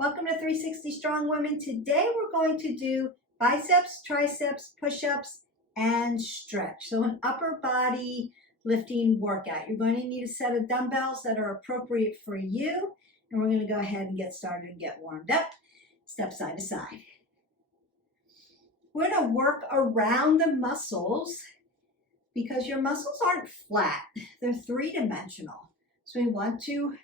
Welcome to 360 Strong Women. Today we're going to do biceps, triceps, push-ups, and stretch. So an upper body lifting workout. You're going to need a set of dumbbells that are appropriate for you. And we're going to go ahead and get started and get warmed up. Step side to side. We're going to work around the muscles because your muscles aren't flat. They're three-dimensional. So we want to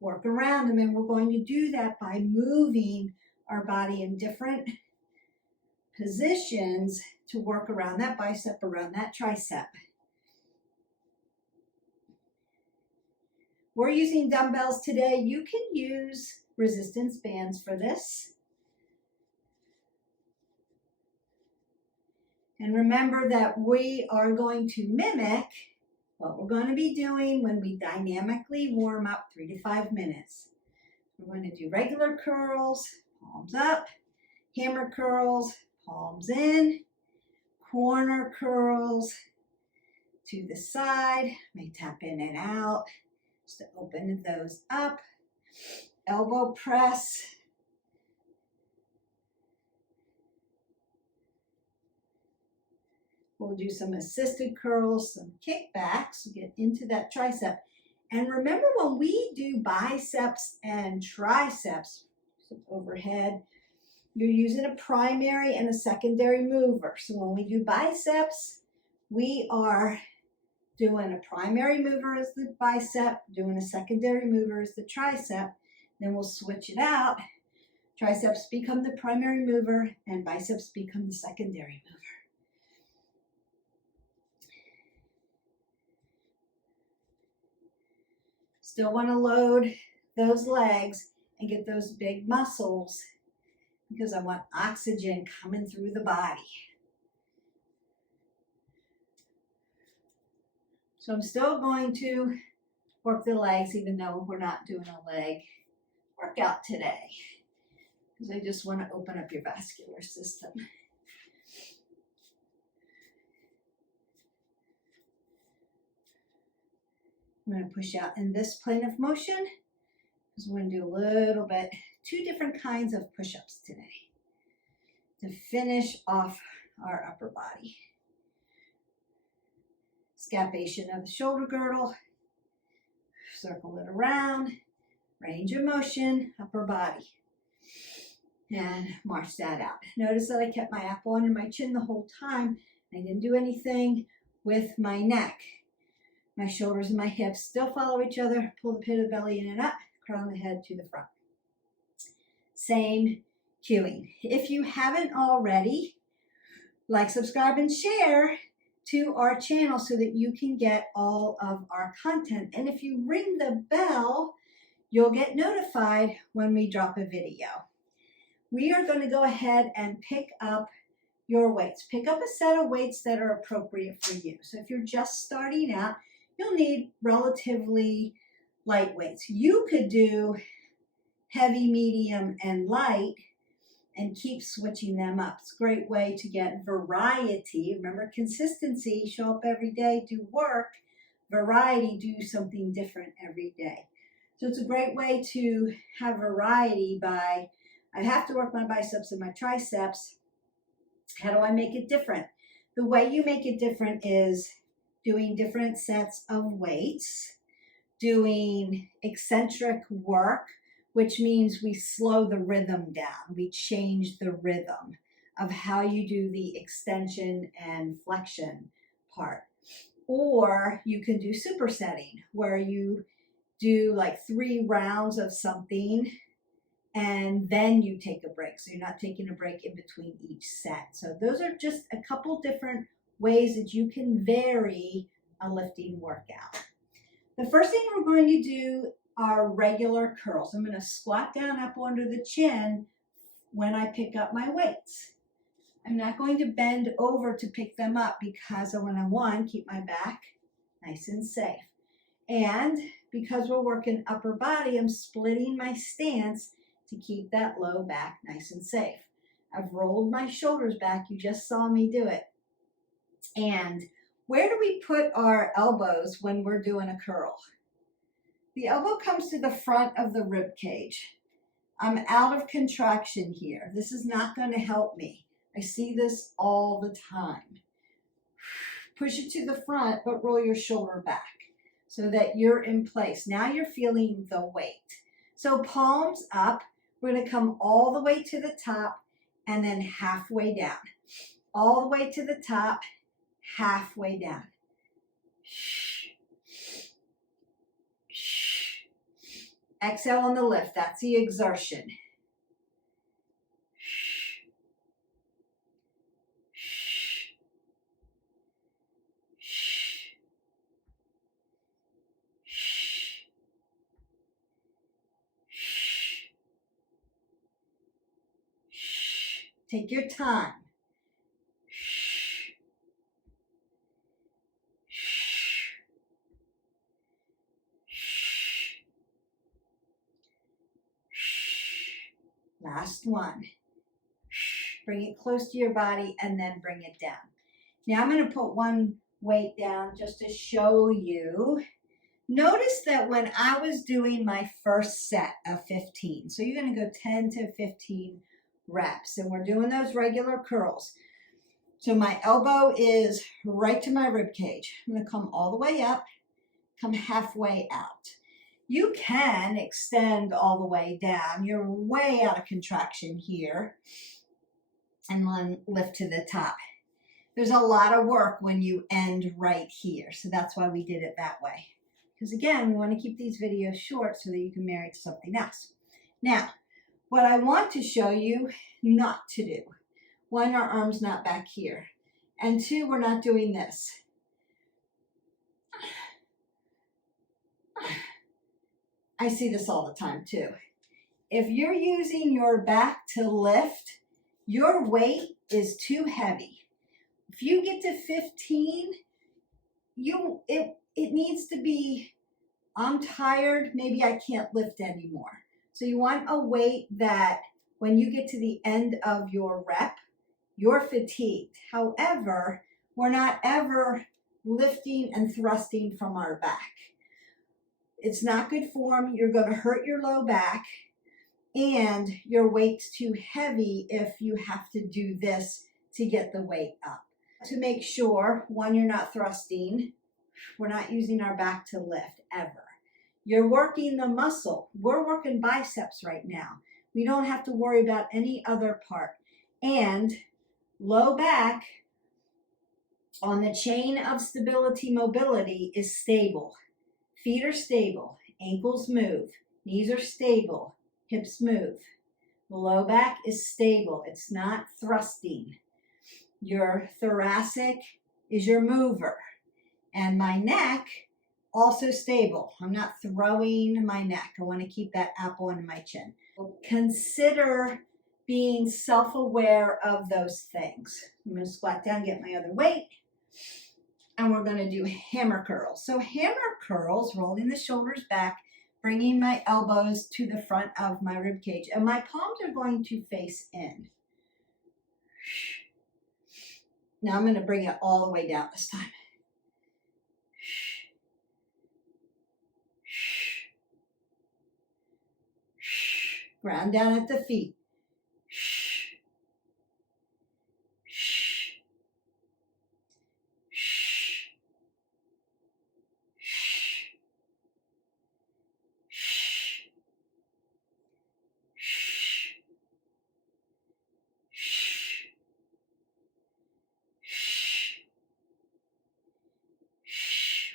work around them, and we're going to do that by moving our body in different positions to work around that bicep, around that tricep. We're using dumbbells today. You can use resistance bands for this. And remember that we are going to mimic what we're going to be doing when we dynamically warm up 3 to 5 minutes. We're going to do regular curls, palms up, hammer curls, palms in, corner curls to the side. May tap in and out just to open those up. Elbow press. We'll do some assisted curls, some kickbacks, we'll get into that tricep. And remember, when we do biceps and triceps, overhead, you're using a primary and a secondary mover. So when we do biceps, we are doing a primary mover as the bicep, doing a secondary mover as the tricep. Then we'll switch it out. Triceps become the primary mover and biceps become the secondary mover. Still want to load those legs and get those big muscles because I want oxygen coming through the body. So I'm still going to work the legs even though we're not doing a leg workout today because I just want to open up your vascular system. I'm going to push out in this plane of motion because we're going to do a little bit, 2 different kinds of push-ups today to finish off our upper body. Scapation of the shoulder girdle, circle it around, range of motion, upper body, and march that out. Notice that I kept my apple under my chin the whole time. I didn't do anything with my neck. My shoulders and my hips still follow each other. Pull the pit of the belly in and up, crown the head to the front. Same cueing. If you haven't already, like, subscribe, and share to our channel so that you can get all of our content. And if you ring the bell, you'll get notified when we drop a video. We are going to go ahead and pick up your weights. Pick up a set of weights that are appropriate for you. So if you're just starting out, you'll need relatively light weights. You could do heavy, medium, and light and keep switching them up. It's a great way to get variety. Remember, consistency, show up every day, do work. Variety, do something different every day. So it's a great way to have variety by, I have to work my biceps and my triceps. How do I make it different? The way you make it different is doing different sets of weights, doing eccentric work, which means we slow the rhythm down. We change the rhythm of how you do the extension and flexion part. Or you can do supersetting, where you do like 3 rounds of something and then you take a break. So you're not taking a break in between each set. So those are just a couple different ways that you can vary a lifting workout. The first thing we're going to do are regular curls. I'm going to squat down up under the chin when I pick up my weights. I'm not going to bend over to pick them up because I want to keep my back nice and safe. And because we're working upper body, I'm splitting my stance to keep that low back nice and safe. I've rolled my shoulders back. You just saw me do it. And where do we put our elbows when we're doing a curl? The elbow comes to the front of the rib cage. I'm out of contraction here. This is not going to help me. I see this all the time. Push it to the front, but roll your shoulder back so that you're in place. Now you're feeling the weight. So palms up. We're going to come all the way to the top and then halfway down. All the way to the top, halfway down. Exhale on the lift. That's the exertion. Take your time. Last one. Bring it close to your body and then bring it down. Now I'm going to put one weight down just to show you. Notice that when I was doing my first set of 15, so you're going to go 10 to 15 reps, and we're doing those regular curls. So my elbow is right to my rib cage. I'm going to come all the way up, come halfway out. You can extend all the way down. You're way out of contraction here. And then lift to the top. There's a lot of work when you end right here. So that's why we did it that way. Because again, we want to keep these videos short so that you can marry it to something else. Now, what I want to show you not to do. One, our arm's not back here. And two, we're not doing this. I see this all the time too. If you're using your back to lift, your weight is too heavy. If you get to 15, it needs to be, I'm tired, maybe I can't lift anymore. So you want a weight that when you get to the end of your rep, you're fatigued. However, we're not ever lifting and thrusting from our back. It's not good form. You're going to hurt your low back, and your weight's too heavy if you have to do this to get the weight up. To make sure, one, you're not thrusting. We're not using our back to lift ever. You're working the muscle. We're working biceps right now. We don't have to worry about any other part. And low back on the chain of stability mobility is stable. Feet are stable, ankles move, knees are stable, hips move. The low back is stable, it's not thrusting. Your thoracic is your mover. And my neck, also stable. I'm not throwing my neck. I want to keep that apple under my chin. Consider being self-aware of those things. I'm going to squat down, get my other weight. And we're going to do hammer curls. So hammer curls, rolling the shoulders back, bringing my elbows to the front of my rib cage. And my palms are going to face in. Now I'm going to bring it all the way down this time. Ground down at the feet.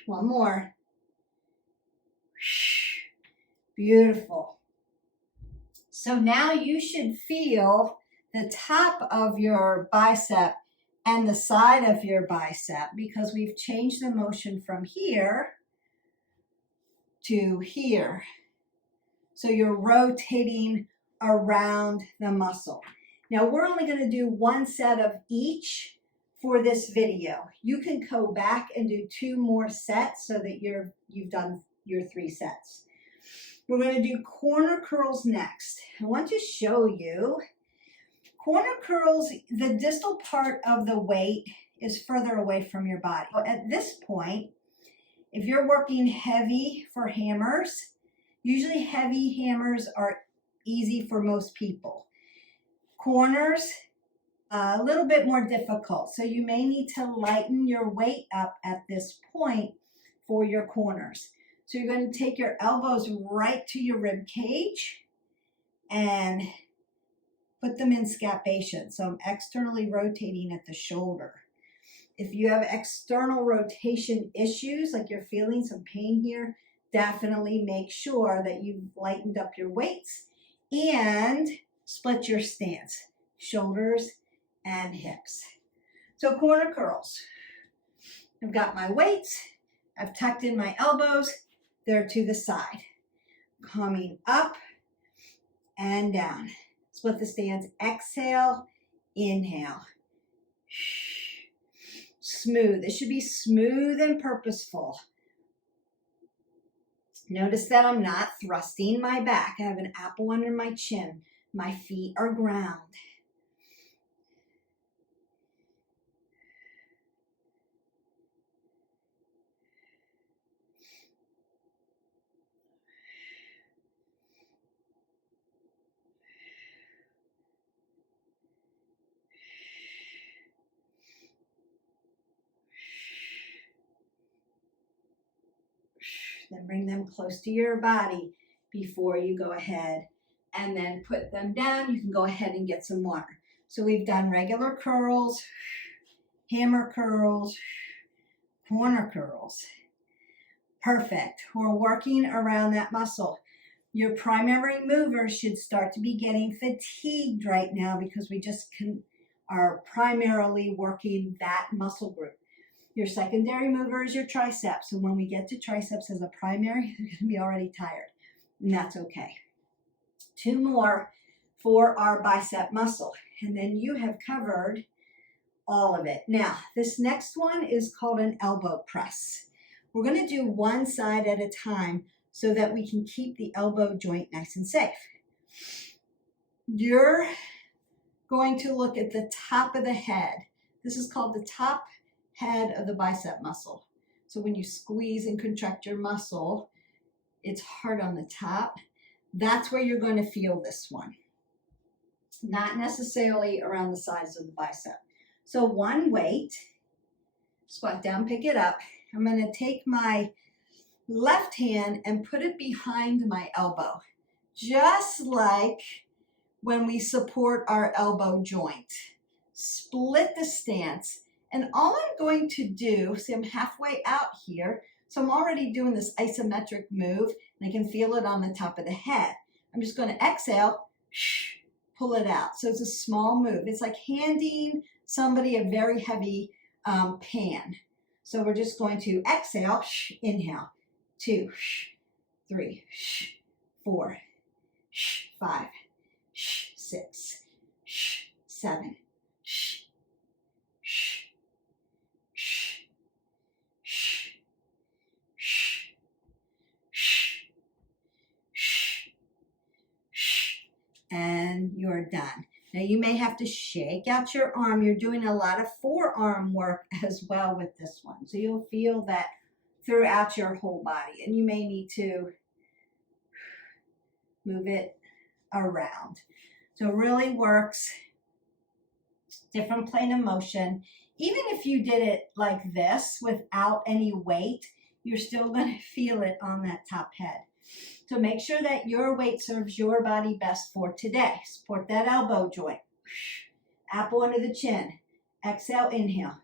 One more. Beautiful. So now you should feel the top of your bicep and the side of your bicep because we've changed the motion from here to here. So you're rotating around the muscle. Now we're only going to do one set of each for this video. You can go back and do 2 more sets so that you've done your 3 sets. We're going to do corner curls next. I want to show you corner curls. The distal part of the weight is further away from your body. At this point, if you're working heavy for hammers, usually heavy hammers are easy for most people. Corners, a little bit more difficult. So you may need to lighten your weight up at this point for your corners. So you're going to take your elbows right to your rib cage and put them in scapation. So I'm externally rotating at the shoulder. If you have external rotation issues, like you're feeling some pain here, definitely make sure that you've lightened up your weights and split your stance, shoulders and hips. So corner curls. I've got my weights. I've tucked in my elbows. They're to the side. Coming up and down. Split the stance. Exhale, inhale. Smooth. It should be smooth and purposeful. Notice that I'm not thrusting my back. I have an apple under my chin. My feet are ground. Then bring them close to your body before you go ahead and then put them down. You can go ahead and get some water. So we've done regular curls, hammer curls, corner curls. Perfect. We're working around that muscle. Your primary movers should start to be getting fatigued right now because we just are primarily working that muscle group. Your secondary mover is your triceps. So when we get to triceps as a primary, you're going to be already tired. And that's okay. 2 more for our bicep muscle. And then you have covered all of it. Now, this next one is called an elbow press. We're going to do one side at a time so that we can keep the elbow joint nice and safe. You're going to look at the top of the head. This is called the top head of the bicep muscle. So when you squeeze and contract your muscle, it's hard on the top. That's where you're going to feel this one. Not necessarily around the sides of the bicep. So one weight, squat down, pick it up. I'm going to take my left hand and put it behind my elbow, just like when we support our elbow joint. Split the stance. And all I'm going to do, see I'm halfway out here, so I'm already doing this isometric move, and I can feel it on the top of the head. I'm just going to exhale, pull it out. So it's a small move. It's like handing somebody a very heavy pan. So we're just going to exhale, inhale, 2, 3, 4, 5, 6, 7, and you're done. Now you may have to shake out your arm. You're doing a lot of forearm work as well with this one. So you'll feel that throughout your whole body, and you may need to move it around. So it really works. Different plane of motion. Even if you did it like this without any weight, you're still going to feel it on that top head. So make sure that your weight serves your body best for today. Support that elbow joint. Apple under the chin. Exhale, inhale.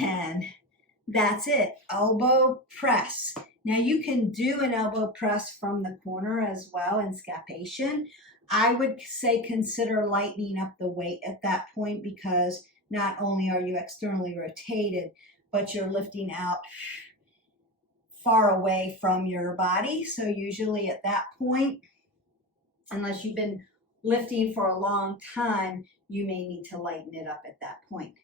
And that's it, elbow press. Now you can do an elbow press from the corner as well in scapation. I would say consider lightening up the weight at that point, because not only are you externally rotated, but you're lifting out far away from your body. So usually at that point, unless you've been lifting for a long time, you may need to lighten it up at that point.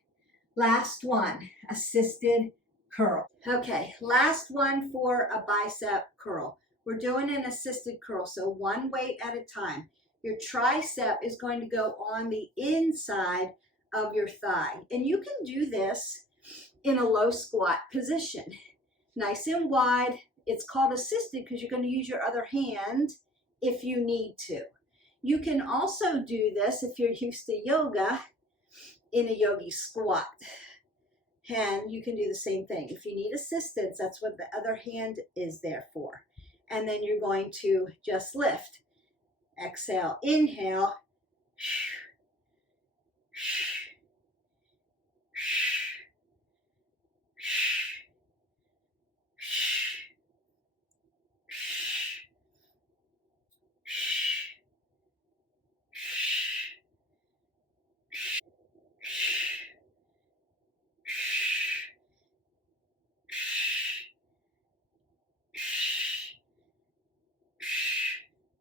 Last one, assisted curl. Okay, last one for a bicep curl. We're doing an assisted curl, so one weight at a time. Your tricep is going to go on the inside of your thigh. And you can do this in a low squat position. Nice and wide. It's called assisted because you're going to use your other hand if you need to. You can also do this if you're used to yoga in a yogi squat. And you can do the same thing. If you need assistance, that's what the other hand is there for. And then you're going to just lift. Exhale, inhale.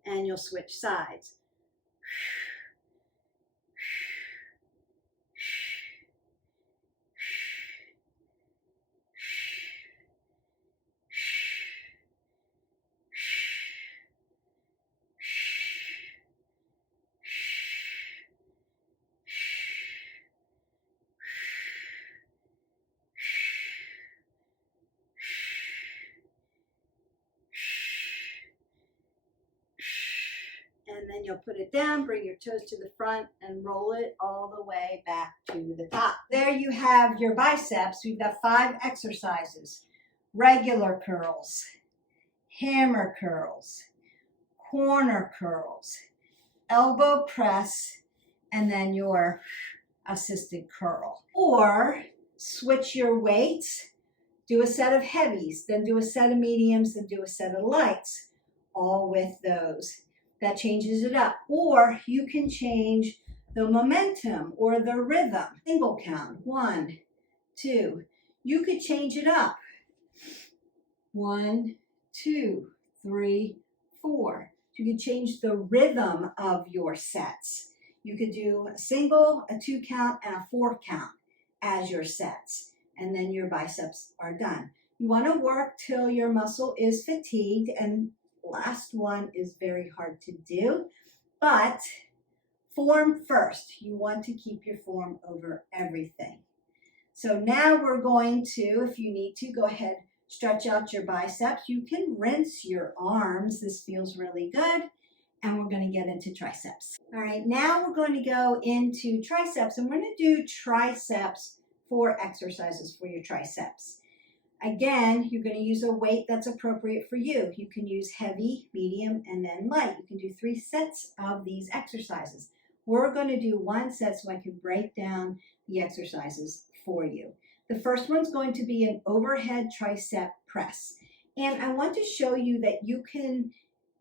And you'll switch sides. And then you'll put it down, bring your toes to the front, and roll it all the way back to the top. There you have your biceps. We've got 5 exercises. Regular curls, hammer curls, corner curls, elbow press, and then your assisted curl. Or switch your weights, do a set of heavies, then do a set of mediums, then do a set of lights, all with those. That changes it up. Or you can change the momentum or the rhythm. Single count, 1, 2. You could change it up. 1, 2, 3, 4. You could change the rhythm of your sets. You could do a single, a 2 count, and a 4 count as your sets. And then your biceps are done. You want to work till your muscle is fatigued, and last one is very hard to do, but form first. You want to keep your form over everything. So now we're going to, if you need to, go ahead, stretch out your biceps. You can rinse your arms. This feels really good. And we're going to get into triceps. All right, now we're going to go into triceps, and we're going to do triceps 4 exercises for your triceps. Again, you're going to use a weight that's appropriate for you. You can use heavy, medium, and then light. You can do 3 sets of these exercises. We're going to do 1 set so I can break down the exercises for you. The first one's going to be an overhead tricep press. And I want to show you that you can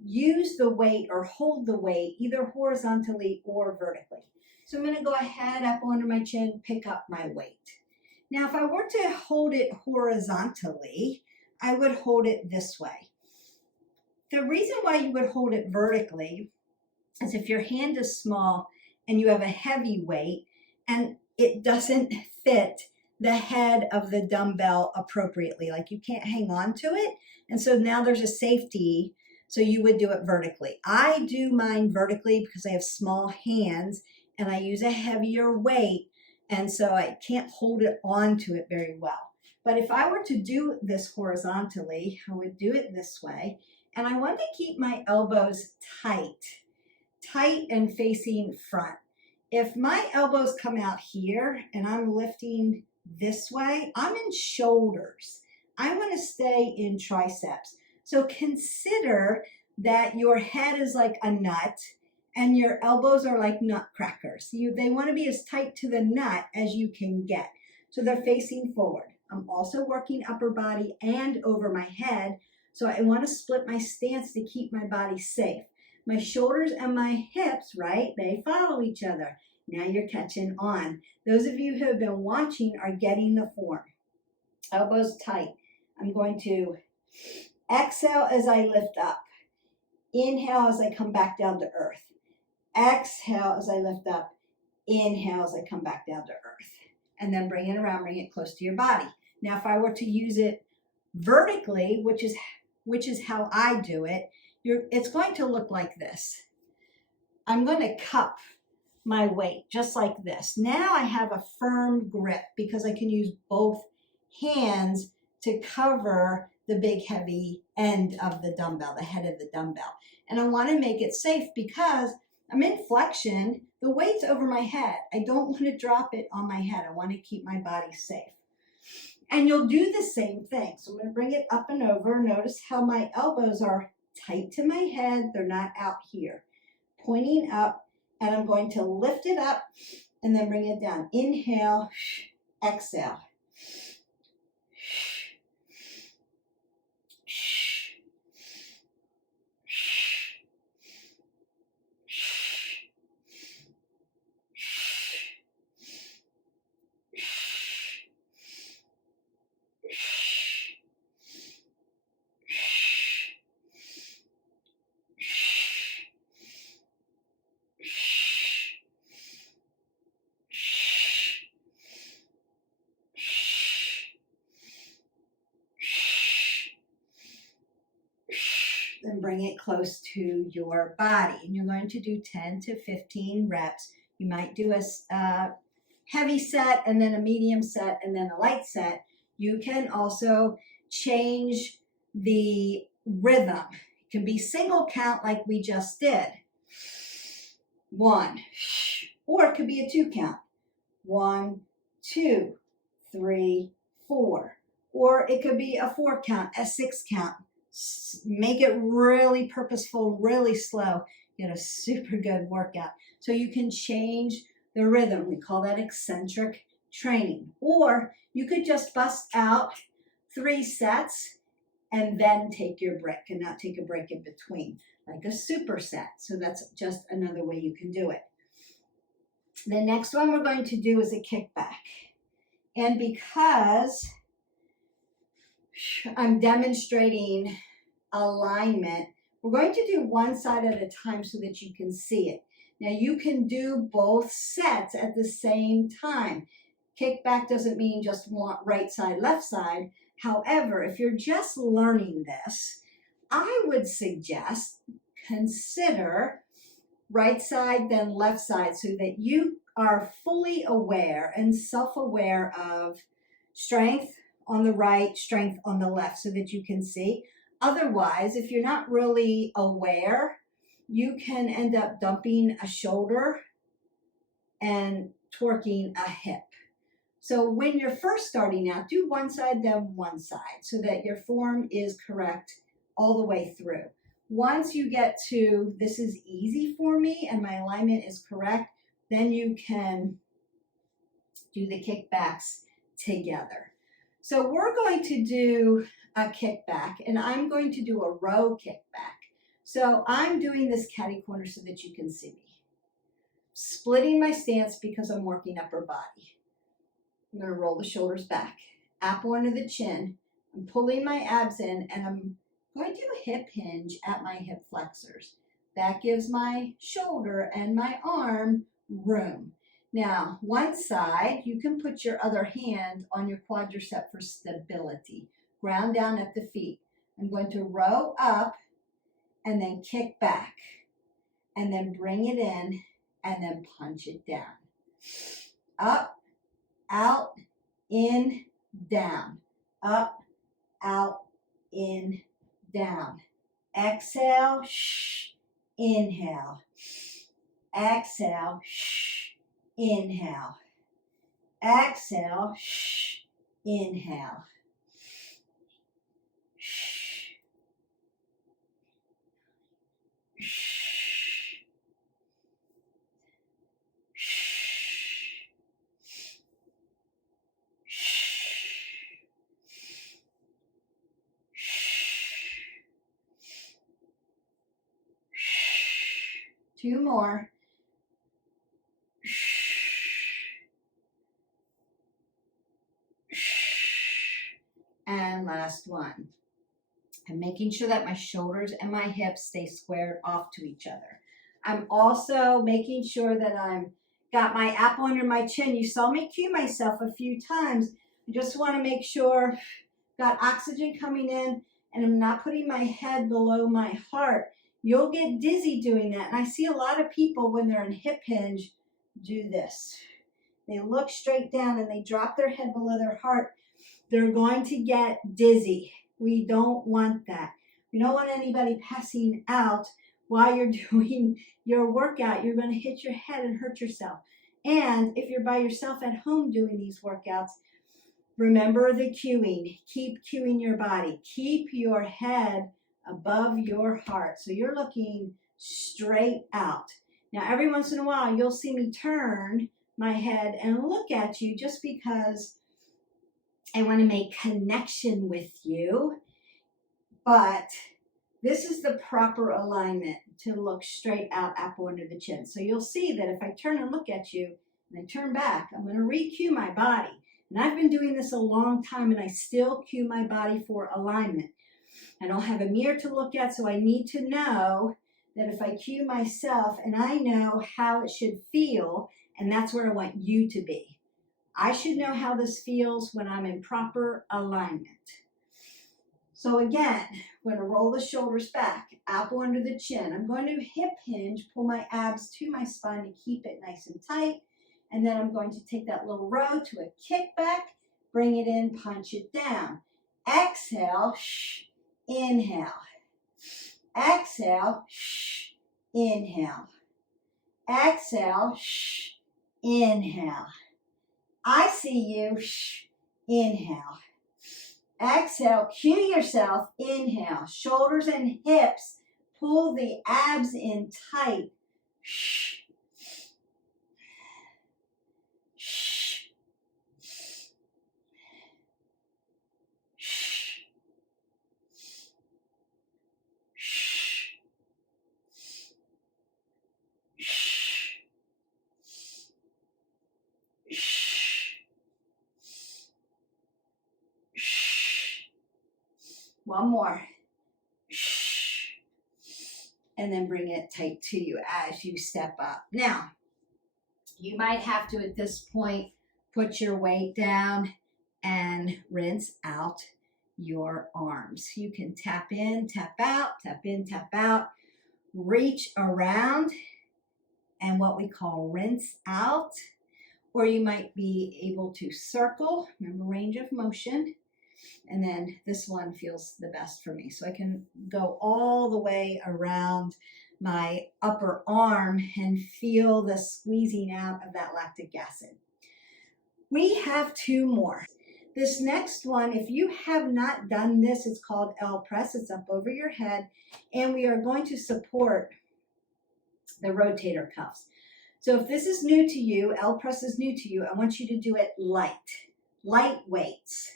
use the weight or hold the weight either horizontally or vertically. So I'm going to go ahead up under my chin, pick up my weight. Now, if I were to hold it horizontally, I would hold it this way. The reason why you would hold it vertically is if your hand is small and you have a heavy weight and it doesn't fit the head of the dumbbell appropriately, like you can't hang on to it. And so now there's a safety, so you would do it vertically. I do mine vertically because I have small hands and I use a heavier weight. And so I can't hold it onto it very well. But if I were to do this horizontally, I would do it this way. And I want to keep my elbows tight and facing front. If my elbows come out here and I'm lifting this way, I'm in shoulders. I want to stay in triceps. So consider that your head is like a nut and your elbows are like nutcrackers. They want to be as tight to the nut as you can get. So they're facing forward. I'm also working upper body and over my head. So I want to split my stance to keep my body safe. My shoulders and my hips, right, they follow each other. Now you're catching on. Those of you who have been watching are getting the form. Elbows tight. I'm going to exhale as I lift up. Inhale as I come back down to earth. Exhale as I lift up. Inhale as I come back down to earth. And then bring it around, bring it close to your body. Now, if I were to use it vertically, which is which is how I do it, it's going to look like this. I'm going to cup my weight just like this. Now I have a firm grip because I can use both hands to cover the big heavy end of the dumbbell, the head of the dumbbell. And I want to make it safe because I'm in flexion, the weight's over my head. I don't want to drop it on my head. I want to keep my body safe. And you'll do the same thing. So I'm going to bring it up and over. Notice how my elbows are tight to my head. They're not out here, pointing up. And I'm going to lift it up and then bring it down. Inhale, exhale. And bring it close to your body. And you're going to do 10 to 15 reps. You might do a heavy set and then a medium set and then a light set. You can also change the rhythm. It can be single count like we just did. 1. Or it could be a 2 count. 1, 2, 3, 4. Or it could be a 4 count, a 6 count. Make it really purposeful, really slow. Get a super good workout. So you can change the rhythm. We call that eccentric training. Or you could just bust out 3 sets and then take your break and not take a break in between, like a superset. So that's just another way you can do it. The next one we're going to do is a kickback. And because I'm demonstrating alignment, we're going to do one side at a time so that you can see it. Now you can do both sets at the same time. Kickback doesn't mean just right side, left side. However, if you're just learning this, I would suggest consider right side, then left side, so that you are fully aware and self-aware of strength on the right, strength on the left, so that you can see. Otherwise, if you're not really aware, you can end up dumping a shoulder and torquing a hip. So when you're first starting out, do one side, then one side, so that your form is correct all the way through. Once you get to, this is easy for me and my alignment is correct, then you can do the kickbacks together. So we're going to do a kickback, and I'm going to do a row kickback. So I'm doing this catty corner so that you can see me. Splitting my stance because I'm working upper body. I'm going to roll the shoulders back, apple under the chin. I'm pulling my abs in, and I'm going to hip hinge at my hip flexors. That gives my shoulder and my arm room. Now, one side, you can put your other hand on your quadricep for stability. Ground down at the feet. I'm going to row up and then kick back and then bring it in and then punch it down. Up, out, in, down. Up, out, in, down. Exhale, inhale. Exhale, inhale. Exhale, inhale. 2 more. And last one. I'm making sure that my shoulders and my hips stay squared off to each other. I'm also making sure that I'm got my apple under my chin. You saw me cue myself a few times. I just want to make sure got oxygen coming in and I'm not putting my head below my heart, you'll get dizzy doing that. And I see a lot of people when they're in hip hinge do this. They look straight down and they drop their head below their heart. They're going to get dizzy. We don't want that. We don't want anybody passing out while you're doing your workout. You're going to hit your head and hurt yourself. And if you're by yourself at home doing these workouts, remember the cueing. Keep cueing your body. Keep your head above your heart. So you're looking straight out. Now, every once in a while, you'll see me turn my head and look at you just because I want to make connection with you. But this is the proper alignment to look straight out, apple under the chin. So you'll see that if I turn and look at you and I turn back, I'm going to re-cue my body. And I've been doing this a long time and I still cue my body for alignment. I don't have a mirror to look at, so I need to know that if I cue myself and I know how it should feel, and that's where I want you to be. I should know how this feels when I'm in proper alignment. So again, I'm going to roll the shoulders back, apple under the chin. I'm going to hip hinge, pull my abs to my spine to keep it nice and tight. And then I'm going to take that little row to a kickback, bring it in, punch it down. Exhale, inhale. Exhale, inhale. Exhale, inhale. I see you, inhale. Exhale, cue yourself, inhale. Shoulders and hips, pull the abs in tight. One more. And then bring it tight to you as you step up. Now, you might have to, at this point, put your weight down and rinse out your arms. You can tap in, tap out, tap in, tap out, reach around, and what we call rinse out. Or you might be able to circle, remember range of motion. And then this one feels the best for me. So I can go all the way around my upper arm and feel the squeezing out of that lactic acid. We have two more. This next one, if you have not done this, it's called L press. It's up over your head. And we are going to support the rotator cuffs. So if this is new to you, L press is new to you, I want you to do it light weights.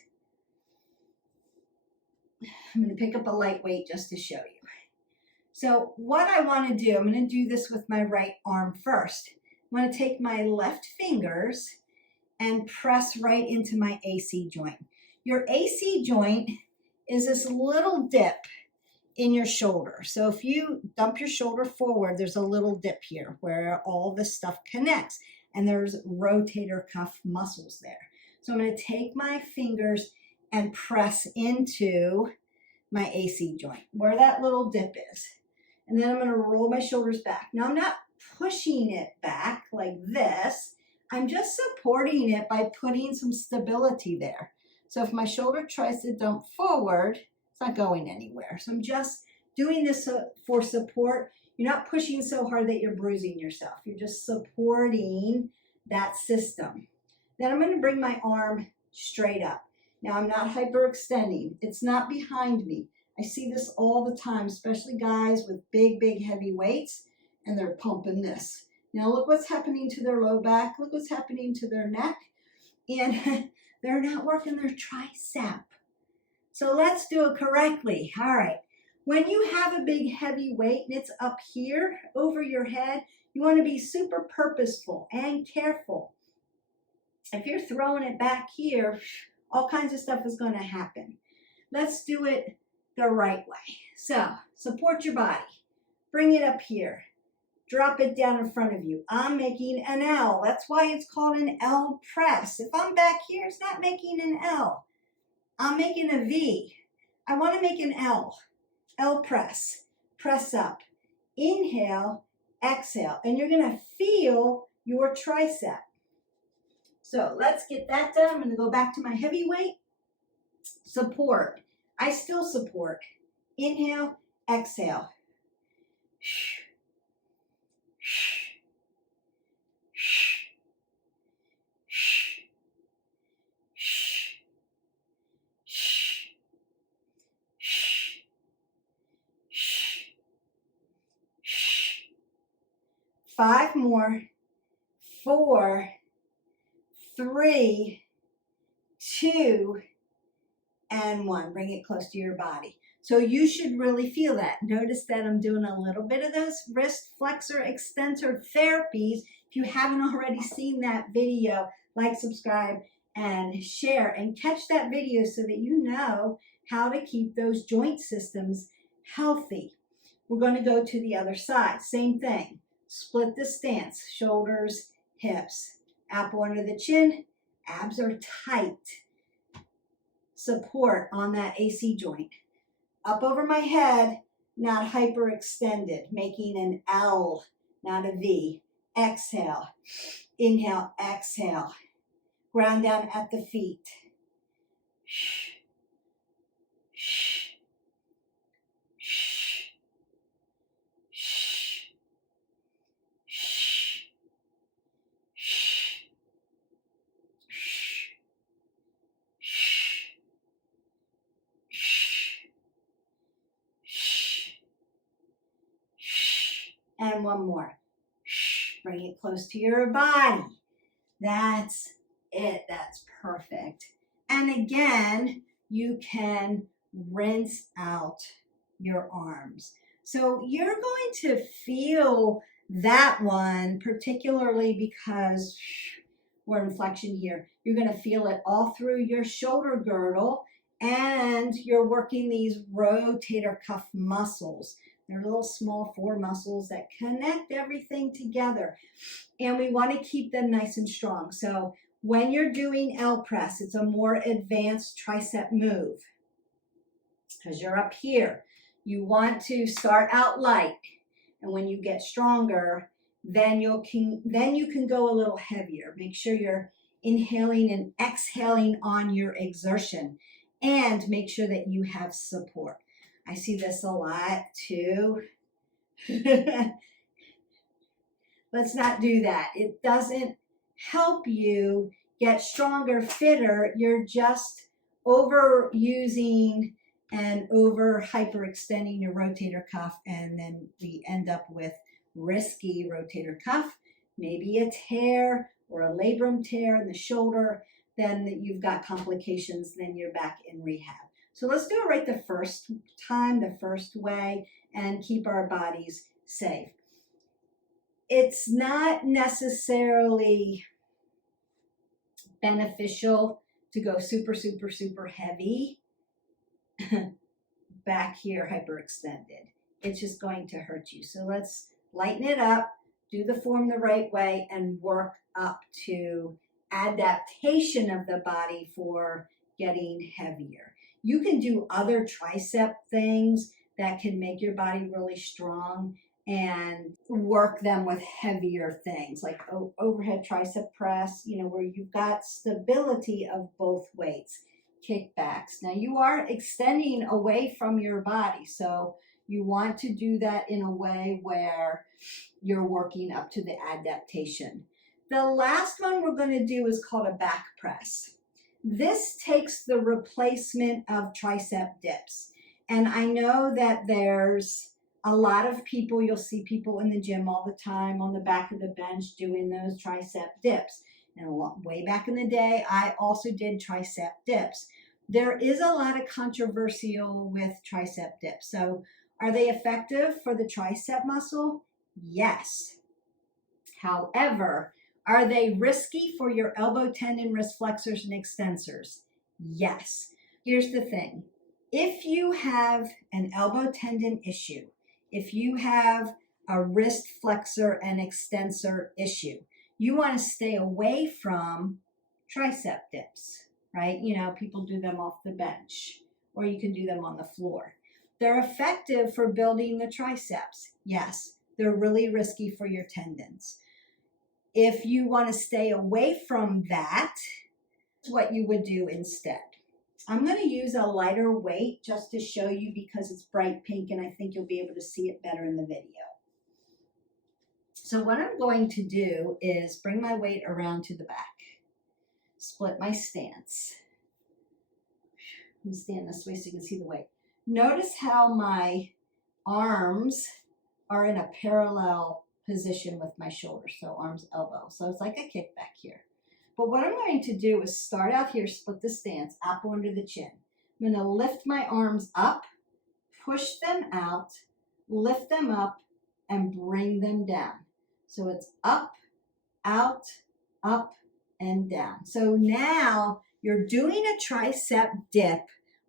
I'm going to pick up a lightweight just to show you. So what I want to do, I'm going to do this with my right arm first. I want to take my left fingers and press right into my AC joint. Your AC joint is this little dip in your shoulder. So if you dump your shoulder forward, there's a little dip here where all this stuff connects, and there's rotator cuff muscles there. So I'm going to take my fingers and press into my AC joint, where that little dip is. And then I'm going to roll my shoulders back. Now I'm not pushing it back like this. I'm just supporting it by putting some stability there. So if my shoulder tries to dump forward, it's not going anywhere. So I'm just doing this for support. You're not pushing so hard that you're bruising yourself. You're just supporting that system. Then I'm going to bring my arm straight up. Now, I'm not hyperextending. It's not behind me. I see this all the time, especially guys with big, big, heavy weights, and they're pumping this. Now, look what's happening to their low back. Look what's happening to their neck. And they're not working their tricep. So let's do it correctly. All right. When you have a big, heavy weight and it's up here over your head, you want to be super purposeful and careful. If you're throwing it back here, all kinds of stuff is going to happen. Let's do it the right way. So support your body. Bring it up here. Drop it down in front of you. I'm making an L. That's why it's called an L press. If I'm back here, it's not making an L. I'm making a V. I want to make an L press, press up, inhale, exhale, and you're going to feel your tricep. So let's get that done. I'm going to go back to my heavy weight. Support. I still support. Inhale, exhale. Five more. 4, 3, 2, and 1. Bring it close to your body. So you should really feel that. Notice that I'm doing a little bit of those wrist flexor extensor therapies. If you haven't already seen that video, like, subscribe, and share, and catch that video so that you know how to keep those joint systems healthy. We're going to go to the other side. Same thing. Split the stance. Shoulders, hips. Apple under the chin. Abs are tight. Support on that AC joint. Up over my head, not hyperextended, making an L, not a V. Exhale. Inhale, exhale. Ground down at the feet. And one more. Bring it close to your body. That's it. That's perfect. And again, you can rinse out your arms. So you're going to feel that one, particularly because we're in flexion here. You're going to feel it all through your shoulder girdle, and you're working these rotator cuff muscles. They're little small 4 muscles that connect everything together. And we want to keep them nice and strong. So when you're doing L press, it's a more advanced tricep move because you're up here. You want to start out light. And when you get stronger, then you can go a little heavier. Make sure you're inhaling and exhaling on your exertion. And make sure that you have support. I see this a lot too. Let's not do that. It doesn't help you get stronger, fitter. You're just overusing and hyperextending your rotator cuff, and then we end up with risky rotator cuff, maybe a tear or a labrum tear in the shoulder. Then you've got complications, then you're back in rehab. So let's do it right the first time, the first way, and keep our bodies safe. It's not necessarily beneficial to go super, super, super heavy back here hyperextended. It's just going to hurt you. So let's lighten it up, do the form the right way, and work up to adaptation of the body for getting heavier. You can do other tricep things that can make your body really strong and work them with heavier things like overhead tricep press, where you've got stability of both weights. Kickbacks. Now you are extending away from your body, so you want to do that in a way where you're working up to the adaptation. The last one we're going to do is called a back press. This takes the replacement of tricep dips. And I know that there's a lot of people, you'll see people in the gym all the time on the back of the bench doing those tricep dips. And way back in the day, I also did tricep dips. There is a lot of controversial with tricep dips. So are they effective for the tricep muscle? Yes. However, are they risky for your elbow tendon, wrist flexors, and extensors? Yes. Here's the thing. If you have an elbow tendon issue, if you have a wrist flexor and extensor issue, you want to stay away from tricep dips, right? People do them off the bench or you can do them on the floor. They're effective for building the triceps. Yes, they're really risky for your tendons. If you want to stay away from that, what you would do instead. I'm going to use a lighter weight just to show you because it's bright pink and I think you'll be able to see it better in the video. So what I'm going to do is bring my weight around to the back, split my stance. I'm going to stand this way so you can see the weight. Notice how my arms are in a parallel position with my shoulders, so arms, elbow. So it's like a kickback here. But what I'm going to do is start out here, split the stance, apple under the chin. I'm going to lift my arms up, push them out, lift them up, and bring them down. So it's up, out, up, and down. So now you're doing a tricep dip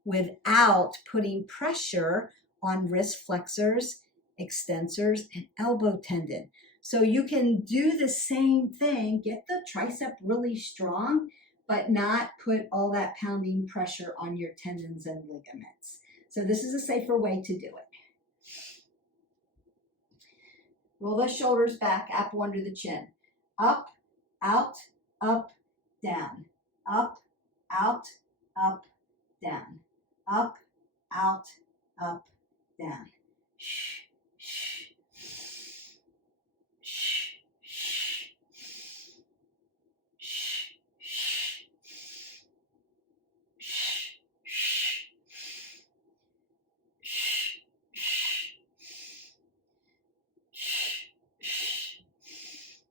without putting pressure on wrist flexors, extensors, and elbow tendon. So you can do the same thing, get the tricep really strong, but not put all that pounding pressure on your tendons and ligaments. So this is a safer way to do it. Roll the shoulders back, apple under the chin. Up, out, up, down. Up, out, up, down. Up, out, up, down. Shh, shh.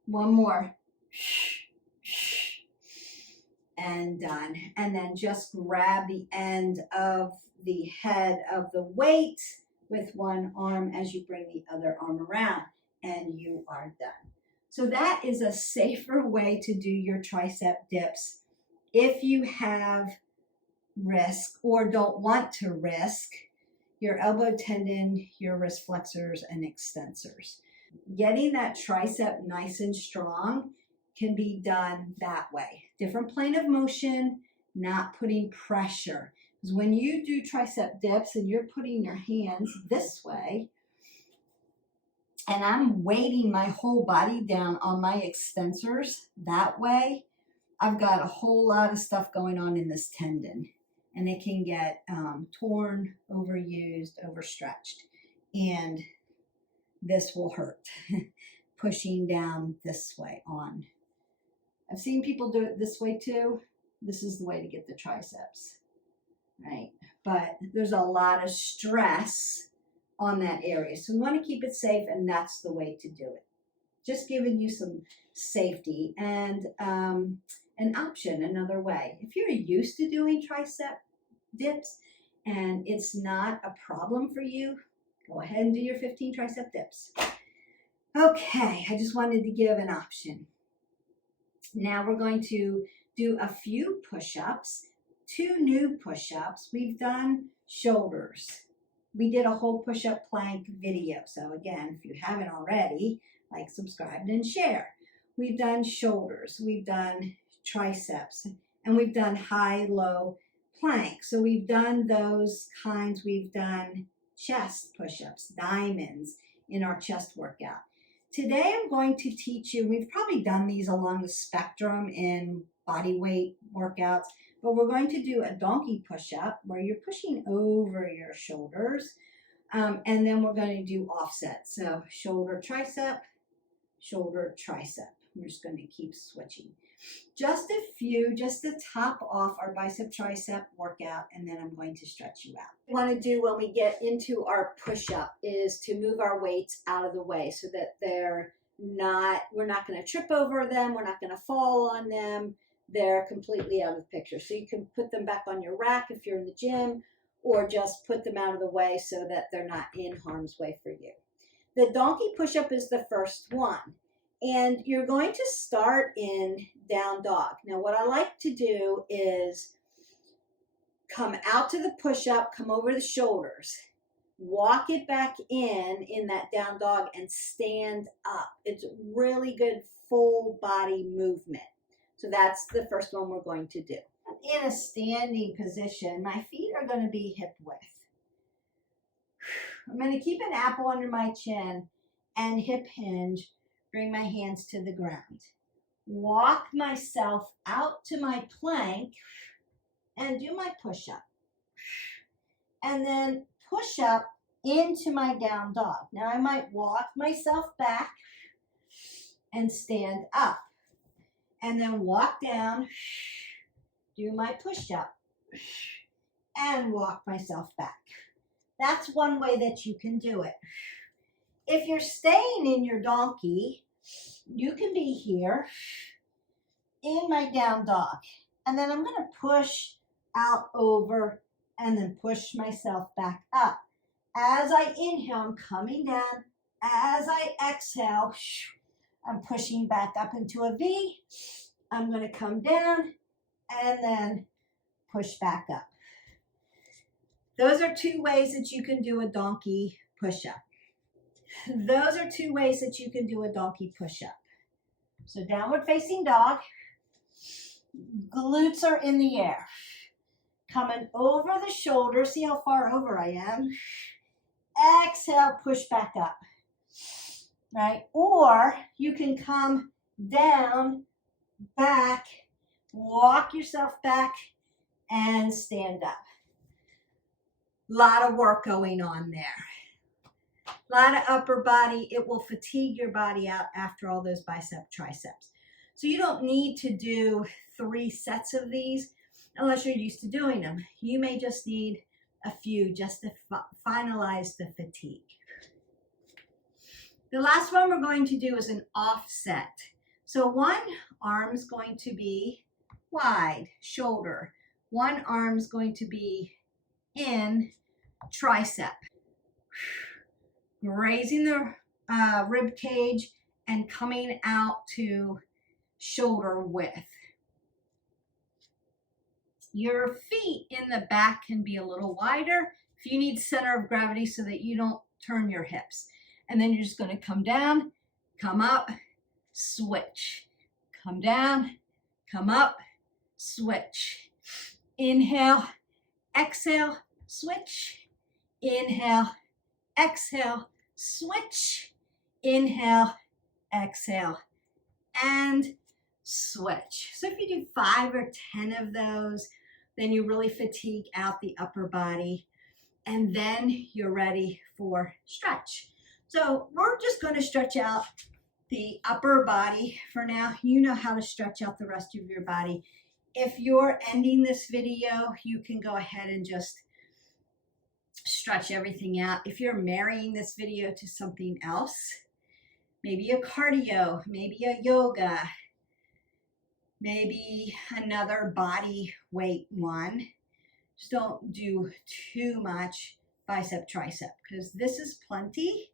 One more. And done. And then just grab the end of the head of the weight with one arm as you bring the other arm around, and you are done. So that is a safer way to do your tricep dips if you have risk or don't want to risk your elbow tendon, your wrist flexors, and extensors. Getting that tricep nice and strong can be done that way. Different plane of motion, not putting pressure. Because when you do tricep dips and you're putting your hands this way, and I'm weighting my whole body down on my extensors that way, I've got a whole lot of stuff going on in this tendon. And it can get torn, overused, overstretched. And this will hurt, pushing down this way on. I've seen people do it this way too. This is the way to get the triceps, right? But there's a lot of stress on that area. So you want to keep it safe, and that's the way to do it. Just giving you some safety and an option, another way. If you're used to doing tricep dips and it's not a problem for you, go ahead and do your 15 tricep dips. Okay, I just wanted to give an option. Now we're going to do a few push-ups, 2 new push-ups. We've done shoulders. We did a whole push-up plank video. So again, if you haven't already, like, subscribe, and share. We've done shoulders, we've done triceps, and we've done high-low plank. So we've done those kinds. We've done chest push-ups, diamonds in our chest workout. Today I'm going to teach you, we've probably done these along the spectrum in body weight workouts, but we're going to do a donkey push-up where you're pushing over your shoulders, and then we're going to do offsets. So shoulder tricep, shoulder tricep. We're just going to keep switching. Just a few, just to top off our bicep tricep workout, and then I'm going to stretch you out. What we want to do when we get into our push-up is to move our weights out of the way so that we're not going to trip over them, we're not going to fall on them, they're completely out of the picture. So you can put them back on your rack if you're in the gym, or just put them out of the way so that they're not in harm's way for you. The donkey push-up is the first one. And you're going to start in down dog. Now, what I like to do is come out to the push-up, come over the shoulders, walk it back in that down dog, and stand up. It's really good full body movement. So that's the first one we're going to do. in a standing position. My feet are going to be hip width. I'm going to keep an apple under my chin and hip hinge. Bring my hands to the ground. Walk myself out to my plank and do my push-up. And then push up into my down dog. Now I might walk myself back and stand up. And then walk down, do my push-up, and walk myself back. That's one way that you can do it. If you're staying in your donkey, you can be here in my down dog. And then I'm going to push out over and then push myself back up. As I inhale, I'm coming down. As I exhale, I'm pushing back up into a V. I'm going to come down and then push back up. Those are two ways that you can do a donkey push-up. Those are two ways that you can do a donkey push-up. So downward facing dog. Glutes are in the air. Coming over the shoulder. See how far over I am. Exhale, push back up. Right? Or you can come down, back, walk yourself back, and stand up. Lot of work going on there. A lot of upper body. It will fatigue your body out after all those bicep triceps. So you don't need to do 3 sets of these unless you're used to doing them. You may just need a few just to finalize the fatigue. The last one we're going to do is an offset. So one arm is going to be wide, shoulder. One arm is going to be in tricep. Raising the rib cage and coming out to shoulder width. Your feet in the back can be a little wider if you need center of gravity so that you don't turn your hips. And then you're just going to come down, come up, switch. Come down, come up, switch. Inhale, exhale, switch. Inhale, exhale, switch. Inhale, exhale, and switch. So if you do 5 or 10 of those, then you really fatigue out the upper body, and then you're ready for stretch. So we're just going to stretch out the upper body for now. You know how to stretch out the rest of your body. If you're ending this video, you can go ahead and just stretch everything out. If you're marrying this video to something else, maybe a cardio, maybe a yoga, maybe another body weight one, just don't do too much bicep tricep, because this is plenty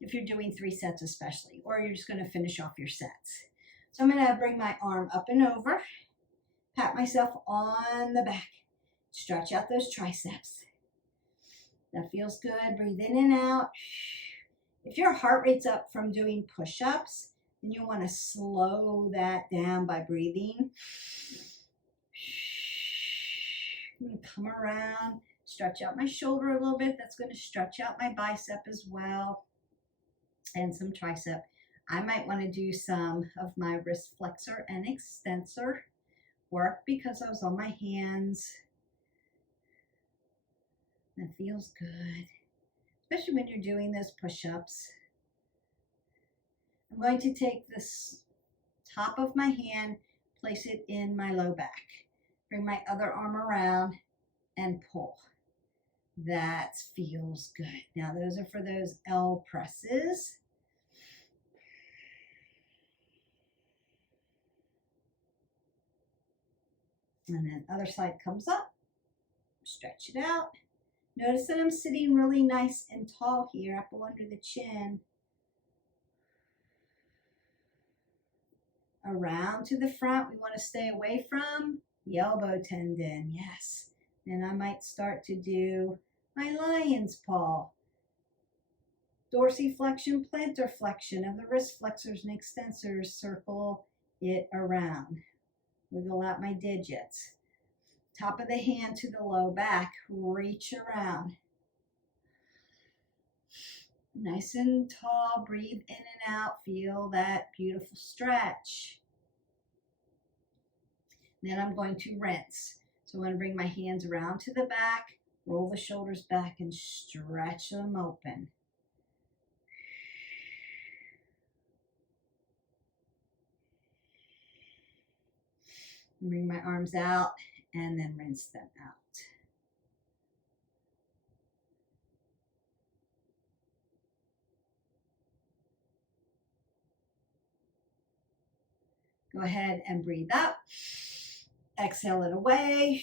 if you're doing 3 sets especially, or you're just going to finish off your sets. So I'm going to bring my arm up and over, pat myself on the back, stretch out those triceps. That feels good. Breathe in and out. If your heart rate's up from doing push-ups, then you want to slow that down by breathing. I'm going to come around, stretch out my shoulder a little bit. That's going to stretch out my bicep as well, and some tricep. I might want to do some of my wrist flexor and extensor work because I was on my hands. That feels good, especially when you're doing those push-ups. I'm going to take this top of my hand, place it in my low back. Bring my other arm around and pull. That feels good. Now those are for those L presses. And then other side comes up. Stretch it out. Notice that I'm sitting really nice and tall here, up under the chin. Around to the front. We want to stay away from the elbow tendon. Yes. And I might start to do my lion's paw. Dorsiflexion, plantar flexion of the wrist flexors and extensors. Circle it around. Wiggle out my digits. Top of the hand to the low back. Reach around. Nice and tall. Breathe in and out. Feel that beautiful stretch. Then I'm going to rinse. So I'm going to bring my hands around to the back, roll the shoulders back, and stretch them open. Bring my arms out and then rinse them out. Go ahead and breathe up. Exhale it away.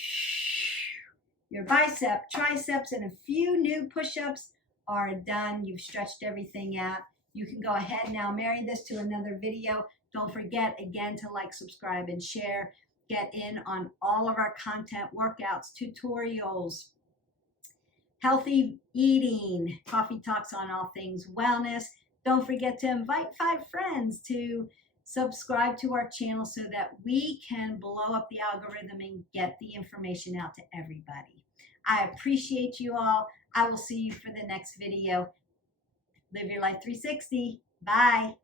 Your bicep, triceps, and a few new push-ups are done. You've stretched everything out. You can go ahead now, marry this to another video. Don't forget, again, to like, subscribe, and share. Get in on all of our content, workouts, tutorials, healthy eating, coffee talks on all things wellness. Don't forget to invite 5 friends to subscribe to our channel so that we can blow up the algorithm and get the information out to everybody. I appreciate you all. I will see you for the next video. Live your life 360. Bye.